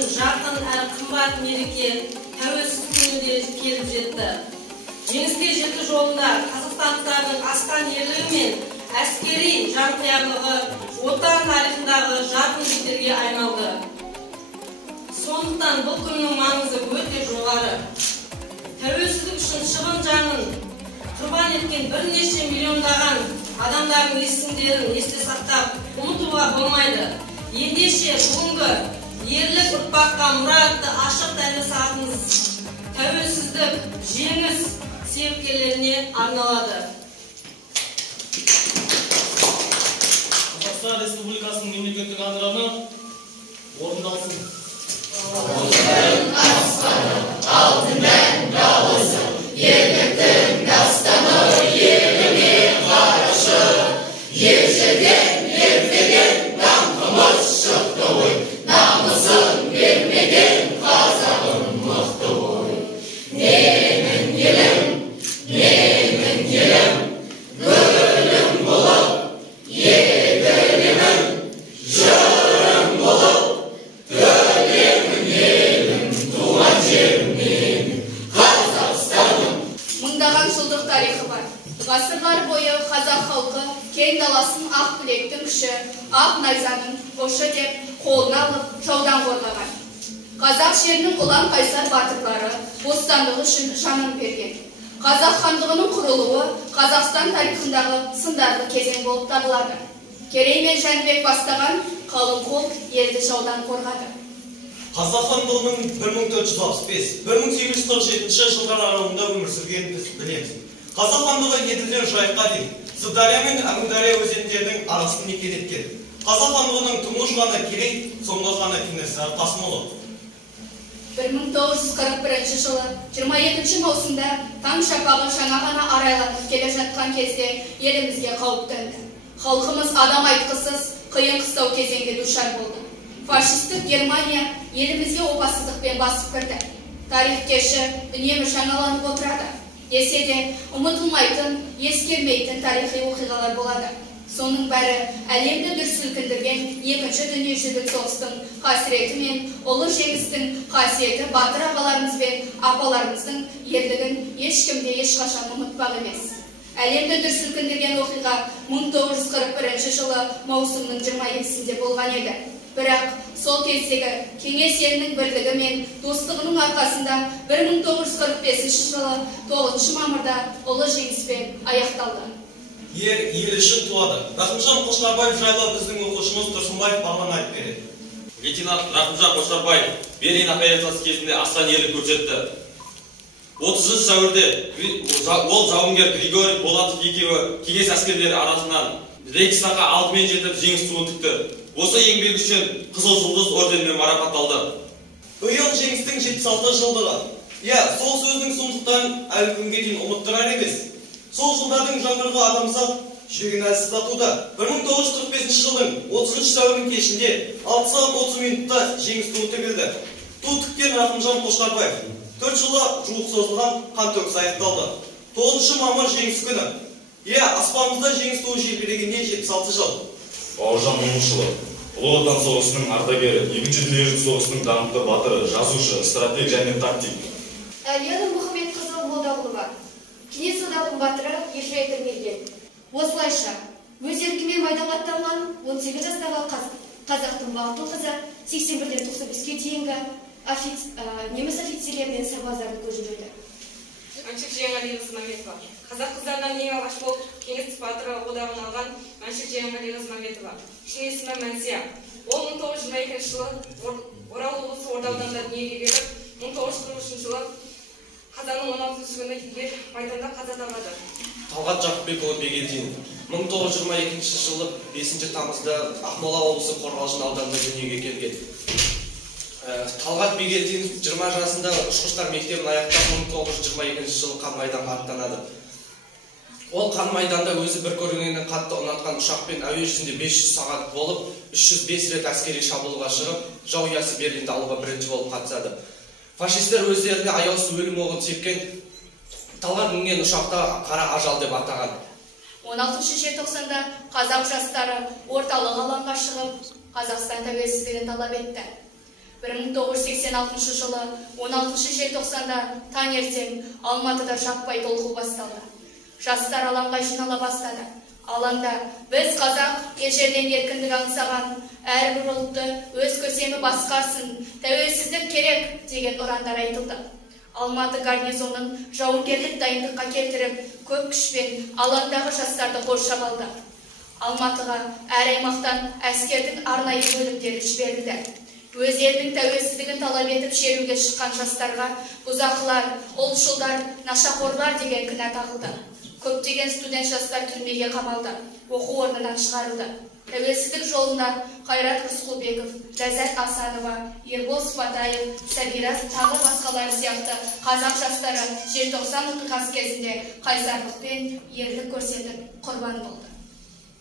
үшін жақын әрі қымбат мереке тәуелсіздік күнінде келіп жетті. Жеңіске жету жолында қазақстандықтардың асқан ерлігі мен әскери жанқиярлығы отан тарихындағы жарқын беттерге айналды. Сондықтан бұл күннің маңызы өте жоғары. Тәуелсіздік үшін шығын жанын құрбан еткен бірнеше миллиондаған адамдардың есімдерін есте сақтап, ұмытуға болмайды. Ендеше бүгінгі ерлік ұрпаққа мұра атты ашық дәлелсағымыз тәуелсіздік жеңіс себепкерлеріне арналады. Қазақстан Республикасының мемлекеттік әнұраны орындалсын. Алтыннан жалғызы, ерліктің дастаны, еліме қарашы. Ежелден ертеден даңқымыз шықты ой, намысын бермеген қазағым мықты ой. Менің елім, гүлім болып, егілемін, жырым болып, төлемін елім, туған жерім менің, Қазақстаным. Мыңдаған жылдық тарихы бар. Ғасырлар бойы қазақ халқы кең даласын ақ білектің күші, ақ найзаның қошы деп қолына алып жаудан қорғаған. Қазақ жерінің ұлан қайсар батырлары бостандығы үшін жанын берген. Қазақ хандығының құрылуы Қазақстан тарихындағы сындарлы кезең болып табылады. Керей мен Жәнібек бастаған қалың қол елді жаудан қорғады. Қазақ хандығының 1465-1847 жылдар аралығында өмір сүргенін біз білеміз. Қазақ хандығы Еділден Жайыққа дейін Сырдария мен Әмудария өзендерінің арасын мекен еткен. Қазақ хандығының тұңғыш ханы Керей, соңғы ханы Кенесары Қасымұлы. 1941 жылы 22 маусымда таң шапағы жаңа ғана арайланып келе жатқан кезде елімізге қауіп төнді. Халқымыз адам айтқысыз қиын қыстау кезеңге душар болды. Фашистік Германия елімізге опасыздықпен басып кірді. Тарих кеші үнемі жаңаланып отырады. Десе де ұмытылмайтын, ескермейтін тарихи оқиғалар болады. Соның бәрі әлемді дүр сілкіндірген екінші дүниежүзілік соғыстың қасіреті мен ұлы жеңістің қасиеті батыр ағаларымыз бен апаларымыздың ерлігін ешкімде ешқашан ұмытпақ емес. Әлемді дүр сілкіндірген оқиға 1941 жылы маусымның 22-сінде болған еді. Бірақ сол кездегі кеңес елінің бірлігі мен достығының арқасында 1945 жылы 9 мамырда ұлы жеңіспен аяқталды. Ел үшін туады. Рахымжан Қошқарбаев жайлы біздің оқушымыз Тұрсынбаев Бағлан айтып береді. Лейтенант Рахымжан Қошқарбаев Берлин операциясы кезінде астан ерлік көрсетті. 30 сәуірде ол жауынгер Григорий Болатов екеуі кеңес әскерлері арасынан Рейхстагқа алдымен жетіп жеңіс туын тікті. Осы еңбегі үшін Қызыл жұлдыз орденімен марапатталды. Биыл жеңістің 76 жылдығы. Сол сөздің сондықтан әлі күнге дейін ұмыттырар емес. Сол жылдардың жаңғырығы адамзат жүрегін әлсіз татуда. 1945 жылдың 30 сәуірдің кешінде 6 сағат 30 минутта жеңіс туы тігілді. Ту тіккен Рахымжан Қошқарбаев 4 жылға жуық созылған қантөгіс аяқталды. 9 мамыр жеңіс күні. Аспанымызда жеңіс туы желбірегеніне 76 жыл. Бауыржан Момышұлы, Ұлы Отан соғысының ардагері, Екінші дүниежүзілік соғысының даңқты батыры, жазушы, стратег және тактик. Әлияна Мұхамедқызы Молдағұлова, кеңес одағының батыры, ефрейтор мерген. Осылайша, өз еркімен майданға аттанған 18 жастағы қазақтың бақытты қызы 81-ден 95-ке дейінгі неміс офицерлерінен сарбаздарды көз жүрді. Мәншік Жиенғалиқызы Смағетова. Қазақ қыздарынан ең алғаш болып кеңес батыры одағын алған Мәншік Жиенғалиқызы Смағетова. Шын есімі Мәнсия. Ол 1922 жылы Орал облысы Орда ауданында дүниеге келіп, 1943 жылы қазанның 16 күні ел майданда қаза табады. Талғат Жақыпбекұлы Бегелдин 1922 жылы 5 тамызда Ақмола облысы Қорғалжын ауданында дүниеге келген. Талғат Бегелдин 20 жасында ұшқыштар мектебін аяқтап 1922 жылы қан майданға аттанады. Ол қан майданда өзі бір көргеннен қатты ұнатқан ұшақпен әуе жүзінде 500 сағат болып, 305 рет әскери шабуылға шығып, жау ұясы Берлинді алуға бірінші болып қатысады. Фашистер өздеріне аяусыз өлім оғын тепкен Талғат мінген ұшақта қара ажал деп атаған. 16 желтоқсанда қазақ жастары орталық алаңға шығып, Қазақстан тәуелсіздігін талап етті. 1986 жылы 16 желтоқсанда таңертең Алматыда жаппай толқу басталды. Жастар алаңға жинала бастады. Алаңда біз қазақ ежелден еркіндік аңсаған, әрбір ұлтты өз көсемі басқарсын, тәуелсіздік керек деген ұрандар айтылды. Алматы гарнизонын жауынгерлік дайындыққа келтіріп, көп күшпен алаңдағы жастарды қоршап алды. Алматыға әр аймақтан әскердің арнайы бөлімдері жіберілді. Өз елдің тәуелсіздігін талап етіп шеруге шыққан жастарға бұзақылар, ұлтшылдар, нашақорлар деген кінә тағылды. Көптеген студент жастар түрмеге қамалды, оқу орнынан шығарылды. Тәуелсіздік жолында Қайрат Рысқұлбеков, Ләззат Асанова, Ербол Сыпатаев, Сәбира тағы басқалар сияқты қазақ жастары желтоқсан оқиғасы кезінде қайсарлықпен ерлік көрсетіп құрбан болды.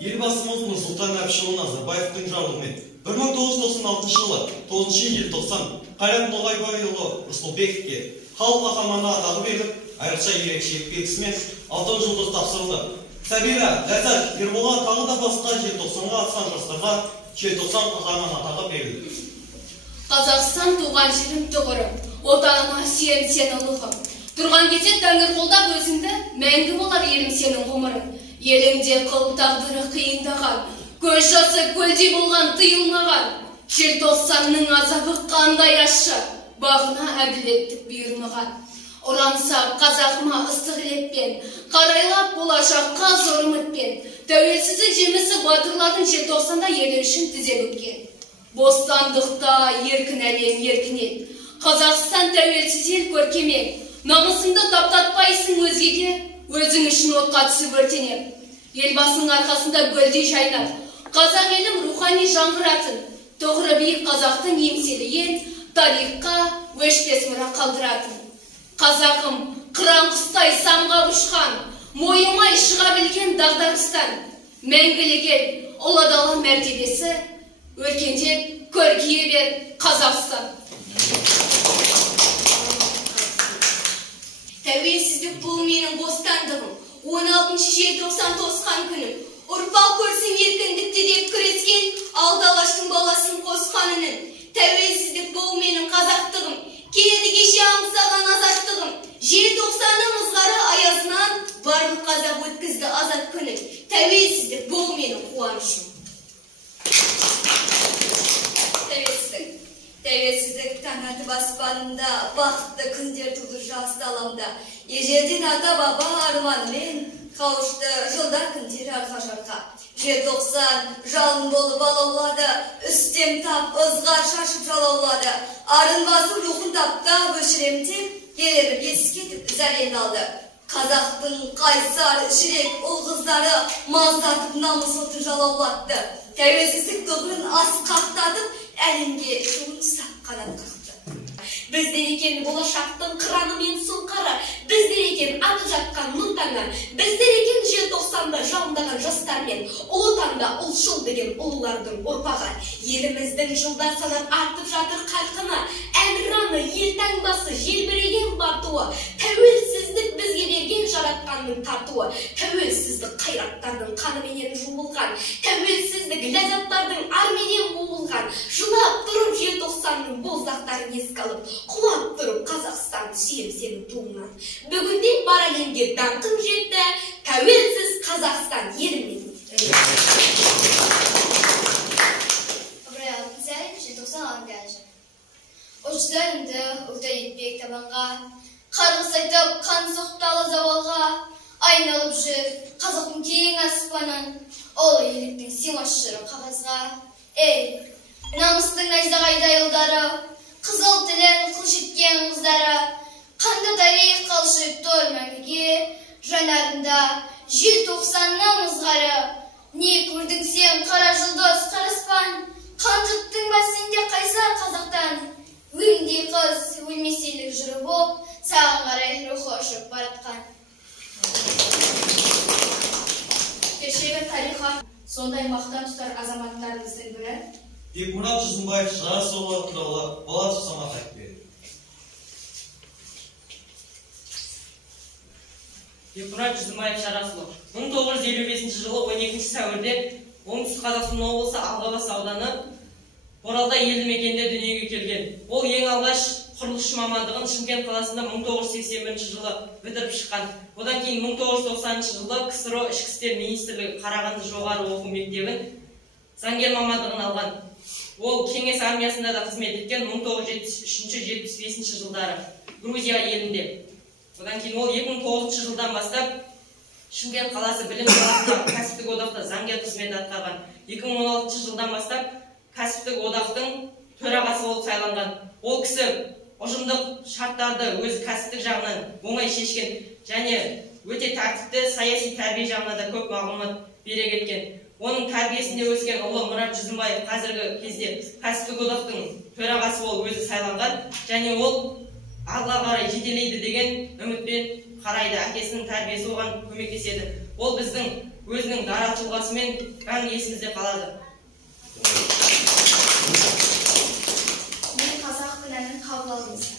Елбасымыз Нұрсұлтан Әбішұлы Назарбаевтың жарлығымен 1996 жылы 9 желтоқсан Қайрат Ноғайбайұлы Рысқұлбековке халық қаһарманы атағы беріліп, айрықша ерекшелік белгісімен алтын жұлдыз тапсырылды. Сәбира, Ләззат, Ерболға тағы да басқа желтоқсанға қатысқан жастарға желтоқсан қаһарманы атағы берілді. Қазақстан туған жерім тұғырым, отанына сүйем сені ұлығым. Тұрған кезде тәңір қолдап өзіңді, мәңгі болар елім сенің ғұмырың. Еліңде қыл тағдыры қиындаған, көз жасы көлдей болған тыйылмаған. Желтоқсанның азабы қандай ащы, бағына әділеттік бұйырмаған. Ұрамсап қазағыма ыстық леппен, қарайлап болашаққа зор үмітпен. Тәуелсіздік жемісі батырлардың желтоқсанда елі үшін тізе бүккен. Бостандықта еркін әлем еркінен, Қазақстан тәуелсіз ел көркемен. Намысыңды таптатпайсың өзгеге, өзің үшін отқа түсіп өртенем. Елбасының арқасында гүлдей жайнап, қазақ елім рухани жаңғыратын, тұғыры биік қазақтың еңселі ел, тарихқа өшпес мұра қалдыратын. Қазағым қыран құстай самғап ұшқан, мойымай шыға білген дағдарыстан, мәңгілік ел, ұлы дала мәртебесі, өркендеп көркейе бер Қазақстан. Тәуелсіздік бұл менің бостандығым, 16 желтоқсан тосқан күнім. Ұрпақ көрсін еркіндікті деп күрескен, алты алаштың баласын қосқан үнін. Тәуелсіздік бұл менің қазақтығым, келеді кеше аңсаған азаттығым. Желтоқсанның ызғары аязынан барлық қазақ өткізді азат күнін. Тәуелсіздік бұл менің қуанышым. Тәуелсіздік таң атып аспанында, бақытты күндер туды жас даламда. Ежелден ата баба арманымен қауышты жылдар күндер арқа жарқа. Желтоқсан жалын болып алаулады, үстем тап ызғар шашып жалаулады. Арынбасы рухын таптап өшіремтеп, келіп ескетіп зәрен алды. Қазақтың қайсар жүрек ұл қыздары маздатып намыс отын жалаулатты. Тәуелсіздік тұғырын асқақтатып, әлемге туын ұстап қанат қақты. Біздер екен болашақтың қыраны мен сұңқары, біздер екен аты жатқан мұнтаңнан, біздер екен желтоқсанда жалындаған жастармен, ұлы отанда ұлтшыл деген ұлылардың ұрпағы. Еліміздің жылдар санап артып жатыр қарқыны, әнұраны, ел таңбасы, желбіреген батуы. Тәуелсіздік бізге берген жаратқанның тартуы. Тәуелсіздік қайраттардың қанымен жуылған, тәуелсіздік ләззаттардың арменен буылған. Жылап тұрып желтоқсанның боздақтарын еске алып, құлап тұрып Қазақстан сүйем сенің туыңнан. Бүгінде бар әлемге даңқың жетті, тәуелсіз Қазақстан елімен. Желтоқсан аңдажы. Ұшдарымды ұлтай етпек табанға, қарғыс айтып қан соқталы завалға, айналып жүр қазақтың кең аспанын, ол еліктің симас жыры қағазға. Ей, намыстың найзағайдай ұлдары, қызыл тілін қылшыткен қыздары, қанды тарих қалшып тұр мәңгіге, жанарында желтоқсанның ызғары. Не көрдің сен қара жұлдыз қараспан, қан жұттың ба сенде қайсар қазақтан. Өліндей қыз өлмеселік жыры боп, саған қарай рухы ұшып баратқан. Кешегі тарихқа сондай мақтан тұтар азаматтарымыздың бірі Бекмұрат Жүзімбаев жас ұлы туралы Болатов Самат айтып берді. Бекмұрат Жүзімбаев Жарасұлы 1955 жылы 12 сәуірде оңтүстік Қазақстан облысы Алғабас ауданы Боралда елді мекенде дүниеге келген. алғаш құрылысшы мамандығын Шымкент қаласында 1981 жылы бітіріп шыққан. Одан кейін 1990 жылы КСРО Ішкі істер министрлігі Қарағанды жоғары оқу мектебін заңгер мамандығын алған. Ол Кеңес армиясында да қызмет еткен 1973-75 жылдары Грузия елінде. Одан кейін ол 2009 жылдан бастап Шымкент қаласы білім саласында кәсіптік одақта заңгер қызмет атқарған. 2016 жылдан бастап кәсіптік одақтың төрағасы болып сайланған. Ол кісі ұжымдық шарттарды өз кәсіптік жағынан оңай шешкен және өте тәртіпті саяси тәрбие жағына да көп мағлұмат бере кеткен. Оның тәрбиесінде өскен ұлы Мұрат Жүзімбаев қазіргі кезде кәсіптік одақтың төрағасы болып өзі сайланған және ол алға қарай жетелейді деген үмітпен қарайды. Әкесінің тәрбиесі оған көмектеседі. Ол біздің өзінің дара тұлғасымен мәңгі есімізде қалады. Мен қазақтың әнін қабыл алдыңыздар.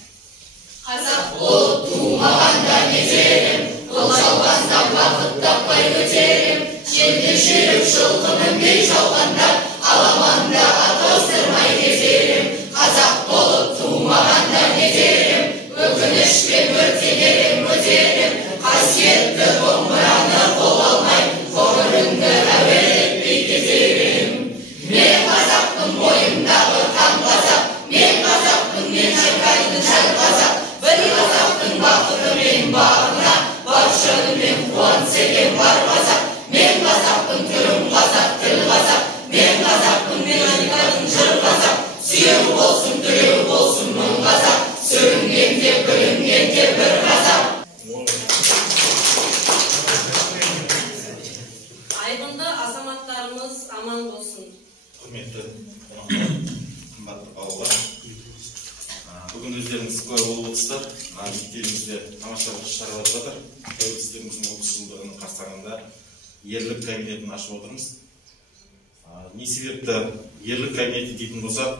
Қазақ болып тумағанда кетерім, қол жалғанда бақыт таппай өтерім, желде жүріп жылқымынбей жауғанда, аламанда атоздырмай кетерім. Қазақ болып тумағанда кетерім, өкінішпен өртенерім, өтерім, қасиетті домбыраны қол алмай, ғұмырымды әуел етпей кетерім. Мен қазақтың бойымдағы қан қазақ, мен қазақтың мен шырқайтын жан қазақ, бір қазақтың бақыты мен бағына, бар жөнімен қуанса екен бар қазақ. Мен қазақтың түрім қазақ, тіл қазақ, мен қазақтың мен айтатын жыр қазақ, сүйеу болсын, түреу болсын мың қазақ, сөрінген де бүлінген де бір қазақ. Айбынды азаматтарымыз аман болсын. Құрметті қонақтар, қымбатты балалар, бүгін өздеріңіз куә болып отырсыздар. Мектебімізде тамаша шара өтіп жатыр. Тәуелсіздігіміздің 30 жылдығының қарсаңында ерлік кабинетін ашып отырмыз. Не себепті ерлік кабинеті дейтін болсақ,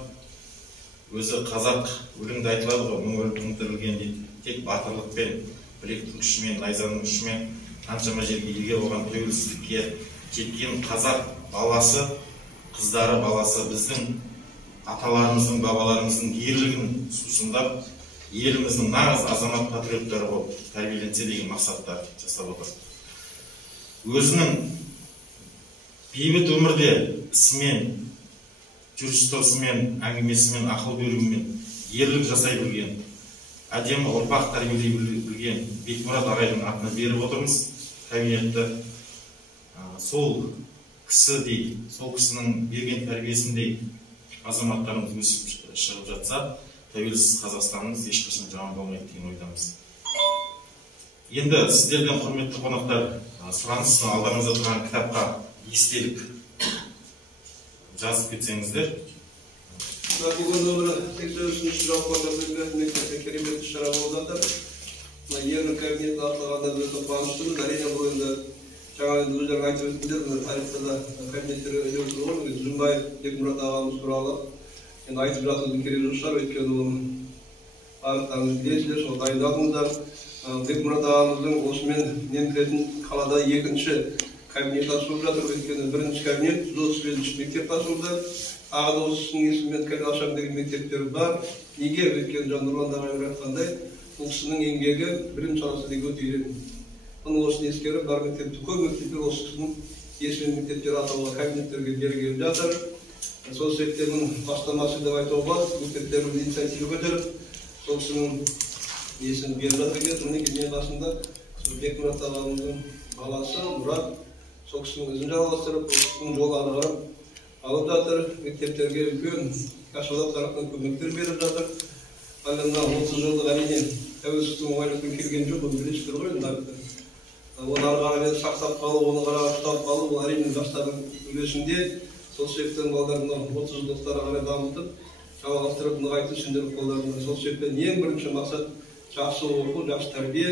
өзі қазақ өлеңде айтылады ғой, мың өліп тірілген дейді. Тек батырлықпен, білектің күшімен, найзаның күшімен қаншама жерге ие болған, тәуелсіздікке жеткен қазақ баласы, қыздары баласы біздің аталарымыздың, бабаларымыздың ерлігін сусындап, еліміздің нағыз азамат патриоттары болып тәрбиеленсе деген мақсатта жасап отыр. Өзінің бейбіт өмірде ісімен, жүріс-тұрысымен, әңгімесімен, ақыл беруімен ерлік жасай білген, әдемі ұрпақ тәрбиелей білген Бекмұрат ағайдың атына беріп отырмыз кабинетті. Сол кісідей, сол кісінің берген тәрбиесіндей азаматтарымыз өсіп шығып жатса, тәуелсіз Қазақстанымыз ешқашан жаман болмайды деген ойдамыз. Енді сіздерден құрметті қонақтар, сұраныстың алдарыңызда тұрған кітапқа естелік жазып кетсеңіздер. Бүгін өмірі 83-ші жалпыға мектепте керемет шара болып жатыр. Ерлік кабинеті ашылғанда біз қуаныштымыз. Әрине бұл енді жаңа өздерің айтып өттіңдер, тарихта да кабинеттерге өтіп ғой. Жүзімбаев Бекмұрат ағамыз туралы енді айтып жатудың керегі жоқ шығар, өйткені ол барлықтарыңыз білесіздер, сол дайындалыңыздар. Бекмұрат ағамыздың осымен немтілетін қалада екінші кабинет ашылып жатыр, өйткені бірінші кабинет 135 мектеп ашылды. Тағы да осының есіммен ашам деген мектептер бар. Неге? Өйткені жаңа Нұрлан ағай айтқандай, бұл кісінің еңбегі білім саласы деген өте ерен. Оны осыны ескеріп, бар мектепті көп мектептер осы кісінің есіммен мектептер атауға кабинеттерге беріліп жатыр. Сол себептердің бастамасы деп айтуға болады. Мектептердің инициатива көтеріп, сол кісінің есімін беріп жатыр екен. Мінекей мен басында Бекмұрат ағамыздың баласы Мұрат сол кісінің ізін жалғастырып, сол кісінің жол ары қарап алып жатыр. Мектептерге үлкен кәсіподақ тарапынан көмектер беріп жатыр. Ал мына 30 жылдық әрине тәуелсіздіктің оңайлықпен келген жоқ, оны білесіздер ғой енді. Оны ары қарай сақтап қалу, оны қарай ұстап қалу, бұл әрине жастардың үлесінде. Сол себептен балаларына 30 жылдықтары қарай дамытып, жалғастырып, нығайтып сендіріп қолдарында. Сол себептен ең бірінші мақсат жақсы оқу, жақсы тәрбие.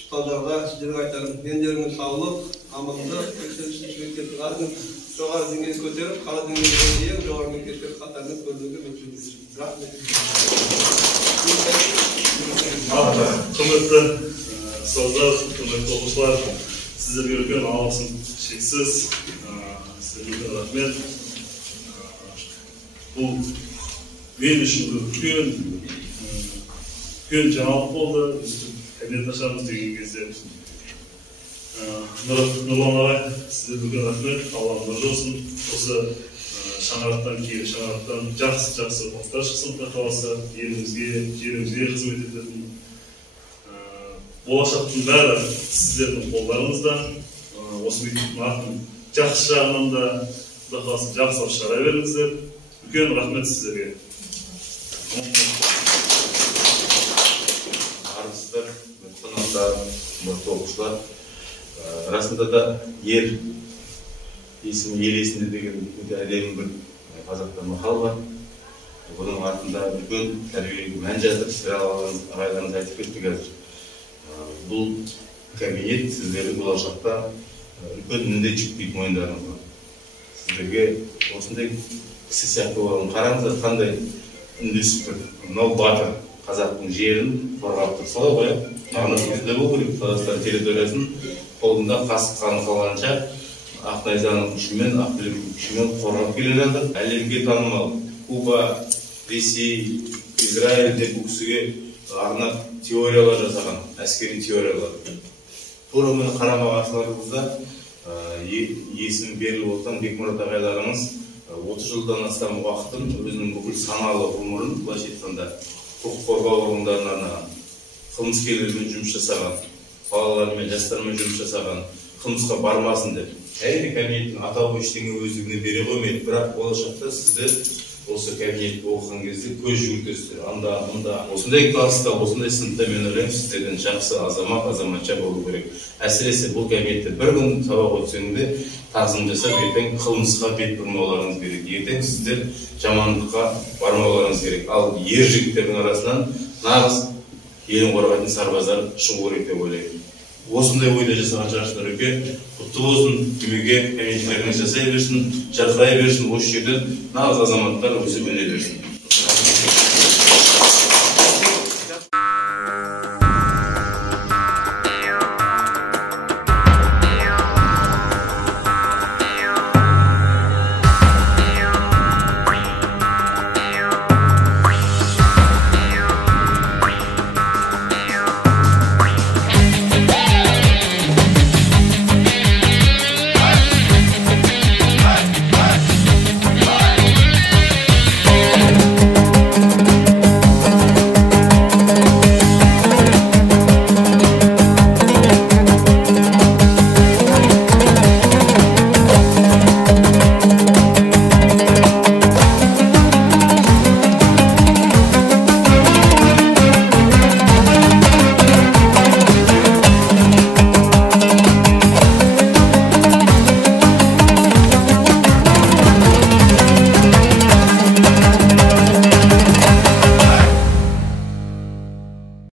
Ұстаздарға сіздерге айтарым, дендеріңіз саулық, амандық, 83-ші мектептің атын жоғары деңгейге көтеріп, қала деңгейге ең жоғары мектептер қатарынан көрінуге мүмкіндік. Рахмет. Құрметті ұстаздар, құрметті оқушылар, сіздерге үлкен алғысым шексіз. Сіздерге рахмет. Бұл мен үшін үлкен үлкен жаңалық болды. Кабинет ашамыз деген кезде. Нұрлан ағай, сізге үлкен рахмет. Алла нұр жаусын. Осы шаңырақтан кейін шаңырақтан жақсы ұлттар шықсын, Құдай қаласа, елімізге, жерімізге қызмет ететін. Болашақтың бәрі сіздердің қолдарыңызда. Осы мектептің атын жақсы жағынан да, Құдай қаласа, жақсылап шығара беріңіздер. Үлкен рахмет сіздерге. Армысыздар, қонақтар, құрметті оқушылар. Расында да ер есімі ел есінде деген өте әдемі бір қазақта мақал бар. Бұның артында үлкен тәрбиелік мән жатыр, сіздер ағайларыңыз айтып кетті қазір. Бұл кабинет сіздердің болашақта үлкен міндет жүктейтін мойындарыңызға. Сіздерге осындай кісі сияқты болғанын қараңыздар, қандай үндесіп тұр. Мынау батыр қазақтың жерін қорғап тұр. Солай ғой, мағынасы осындай болу керек. Қазақстан территориясын қолында қасық қаны қалғанша ақ найзаның күшімен, ақ білектің күшімен қорғап келе жатыр. Әлемге танымал Куба, Ресей, Израиль деп бұл кісіге арнап теориялар жасаған, әскери теориялар. Тура мені қарама-қарсыларыңызда есім беріліп отырған Бекмұрат ағайларыңыз 30 жылдан астам уақытын өзінің бүкіл саналы ғұмырын, былайша айтқанда, құқық қорғау органдарына арнаған, қылмыскерлермен жұмыс жасаған, балалармен, жастармен жұмыс жасаған, қылмысқа бармасын деп. Әрине кабинеттің атауы ештеңе өздігіне бере қоймайды, бірақ болашақта сіздер осы кабинетті оқыған кезде көз жүгіртесіздер. Анда, мұнда, осындай класста, осындай сыныпта мен ойлаймын, сіздерден жақсы азамат, азаматша болу керек. Әсіресе бұл кабинетте бір күн сабақ өтсеңде тағзым жасап, ертең қылмысқа бет бұрмауларыңыз керек. Ертең сіздер жамандыққа бармауларыңыз керек. Ал ер жігіттердің арасынан нағыз елін қорғайтын сарбаздар шығу керек деп ойлаймын. Осындай ойда жасаған жарыстар өке, құтты болсын, кемеге кабинеттеріңіз жасай берсін, жарқырай берсін, осы жерден нағыз азаматтар өсіп өне берсін.